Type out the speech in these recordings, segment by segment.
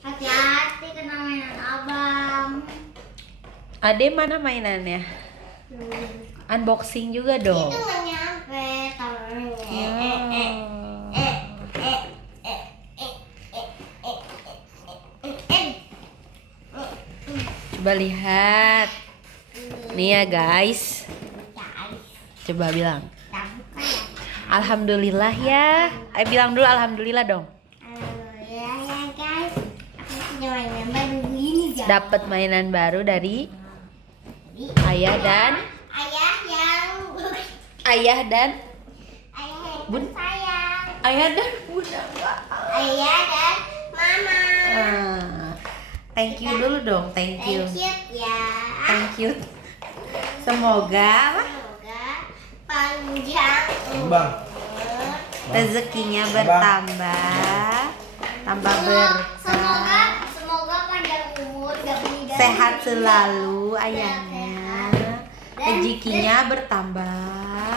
Hati-hati kena mainan abang. Ade mana mainannya? Unboxing juga dong. Itu nggak nyampe tangannya. Coba lihat. Nih ya guys. Coba bilang. Alhamdulillah ya. Bilang dulu alhamdulillah dong. Alhamdulillah ya guys. Aku punya mainan baru ini. Dapat mainan baru dari ayah dan ayah yang bun. sayang. Ayah dan bunda. Ayah dan mama. Thank you dulu dong. Thank you. Ya. Thank you. Semoga Semoga panjang Bang. rezekinya bertambah, tambah Semoga berkah, panjang umur, gak meninggal. sehat selalu ayahnya, rezekinya bertambah,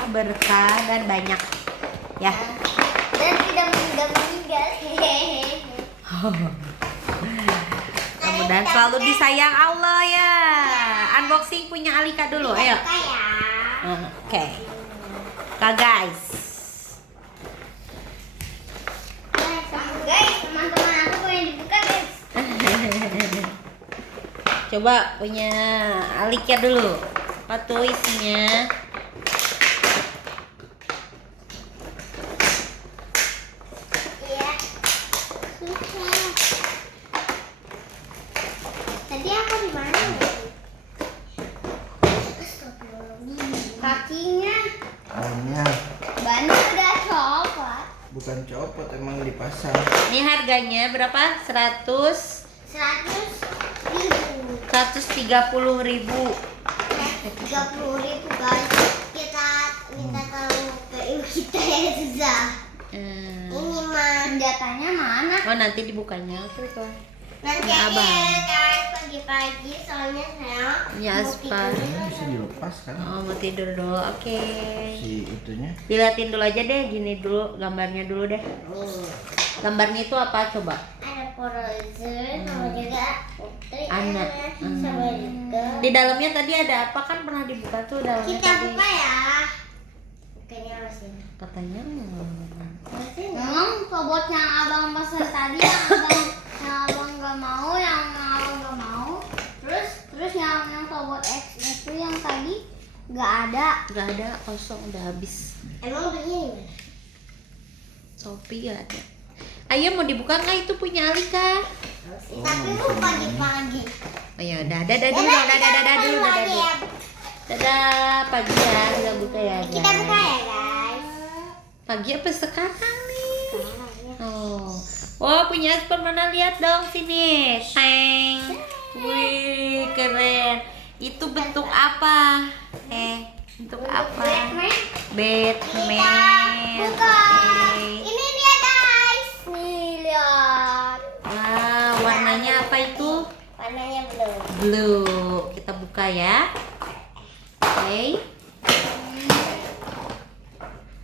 berkah dan banyak ya. Dan tidak meninggal. Mudah-mudahan selalu disayang Allah ya. Unboxing punya Alika dulu, ayo. Oke. Kak guys. Guys, teman-teman aku pengen dibuka guys. Coba punya Alika dulu. Apa tuh isinya? Iya. Susah. Tadi aku di mana? Kakinya Bannya bannya udah copot. bukan copot, emang dipasang. Ini harganya berapa? 100.000. 130.000. 30.000 guys. Kita minta tolong ke ibu kita ya susah. Ini mah senjatanya mana? Oh nanti dibukanya. Oke kok. Nanti Ini aja abang. ya guys pagi-pagi soalnya saya Ini mau aspal. tidur. Ini bisa dilepas kan? Oh mau tidur dulu. Oke. Si itunya. Diliatin dulu aja deh. Gini dulu gambarnya dulu deh. Nih, Gambarnya itu apa coba? ada Frozen sama juga Putri Anak. sama juga. Di dalamnya tadi ada apa kan pernah dibuka tuh dalamnya Kita tadi. buka ya. Kayaknya masih. Katanya Memang robot yang abang pesan tadi yang abang nggak mau, yang abang nggak mau. Terus yang robot X itu yang tadi nggak ada. nggak ada, kosong, udah habis. Emang belinya di mana? Shopee gak ada. Ayo mau dibuka nggak? Itu punya Alika. Tapi mau pagi-pagi. Oh ya udah, dadah dulu, dadah dulu, dadah dulu. Dadah pagi ya, kita buka ya. Kita guys. buka ya guys. Pagi apa sekarang nih? Oh, wah punya Aspar, mana lihat dong sini. Teng. Wih keren. Itu bentuk apa? Bentuk apa? Batman. Buka. Oke. Ini dia guys. Nih lihat. Wah, warnanya apa itu? Warnanya blue. Blue. Kita buka ya. Oke.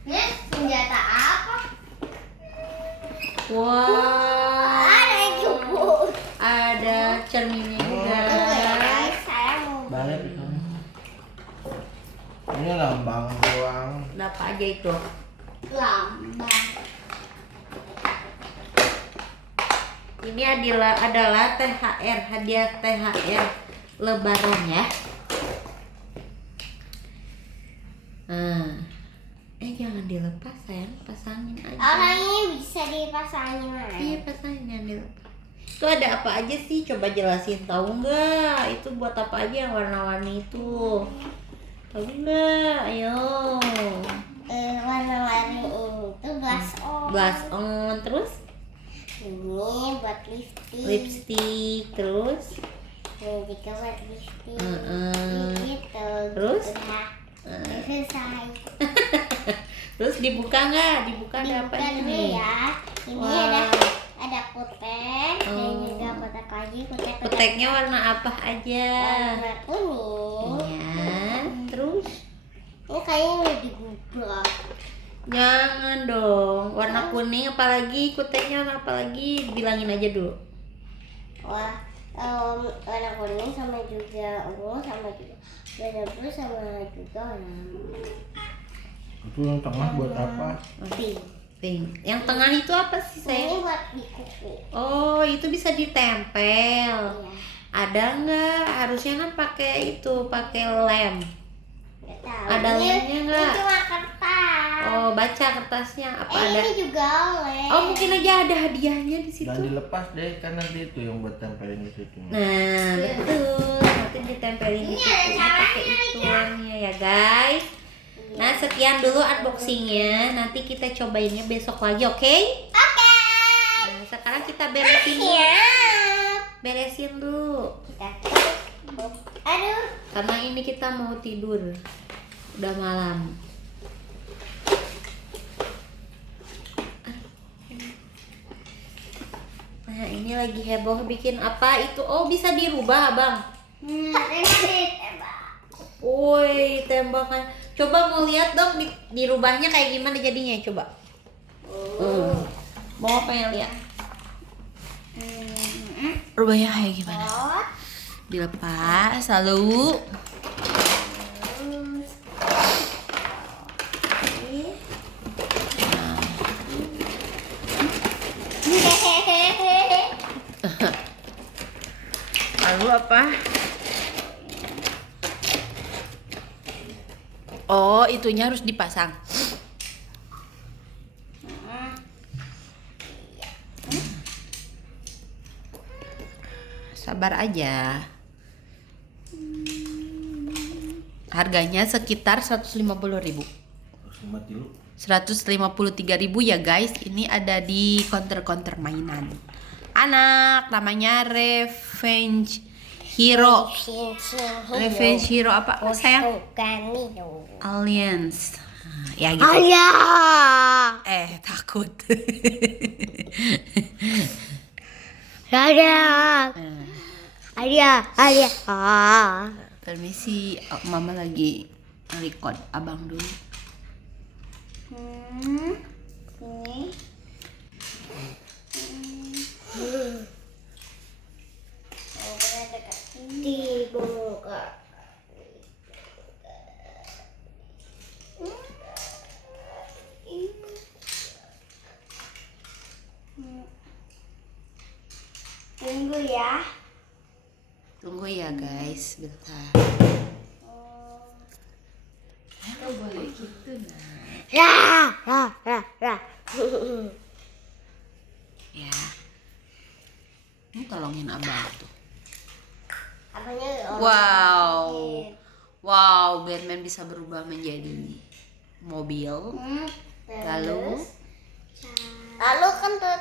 Ini senjata apa? Wah. Ada cukup. Ada cerminnya juga. Guys, saya mau Balik di sana. Ini lambang doang. Apa aja itu? lambang. Ini adalah THR, hadiah THR Lebaran ya. Jangan dilepas sayang, pasangin aja. Orang ini bisa dipasangin mana? Iya pasangin, jangan dilepas. Itu ada apa aja sih? Coba jelasin, tahu nggak? Itu buat apa aja yang warna-warni itu? Tahu nggak? Ayo. Warna-warni itu blush on. Blush on, terus Ini buat lipstick. lipstick, terus Ini juga buat lipstick. Gitu. Terus? Udah. Selesai. terus dibuka nggak? Dibuka ada apa Dibuka dulu ini? ya. Ini Wah. ada kutek dan juga kutek lagi Kuteknya warna apa aja? warna kuning. Iya, terus Ini kayaknya udah digubrak. jangan dong, warna kuning apalagi kuteknya warna apalagi bilangin aja dulu. warna kuning sama juga ungu sama juga warna blue sama juga warna Itu yang tengah buat apa? pink. Pink. Yang tengah itu apa sih, Ini sayang? buat di kuku. Oh, itu bisa ditempel. Iya. Ada nggak? Harusnya kan pakai itu, pakai lem. Nggak tahu. Ada lemnya nggak? Ini cuma kertas. Oh, baca kertasnya apa ada? Ini juga lem. Oh, mungkin aja ada hadiahnya di situ. Dan dilepas deh, kan nanti itu yang buat tempelin di situ. Nah, betul. Nanti ditempelin di Ini situ. ada Ini caranya pakai itu lemnya ya, guys. Nah, sekian dulu unboxingnya. Nanti kita cobainnya besok lagi, oke? Oke. Nah, sekarang kita beresin dulu. Siap. Beresin dulu. Kita tutup. Aduh. Karena ini kita mau tidur. Udah malam. Nah, ini lagi heboh bikin apa itu? Oh, bisa dirubah, Abang. Ini tembak. Woi, tembakan. Coba mau lihat dong dirubahnya kayak gimana jadinya, coba. Mau pengen lihat. Rubahnya kayak gimana? Dilepas, lalu lalu apa? Oh, itunya harus dipasang. Sabar aja. Harganya sekitar 150.000. Mati lu. 153.000 ya guys. Ini ada di counter-counter mainan anak, namanya Revenge Hero. Revenge Hero apa sayang? Alliance. Nah, ya gitu. Takut. Permisi, mama lagi record abang dulu. Ini. Dibuka. Tunggu ya. Tunggu ya guys, bentar. Nggak boleh gitu nah. Ya. Ini tolongin abang tuh. Apanya? Wow. Wow, Batman bisa berubah menjadi mobil. Lalu Lalu kan tuh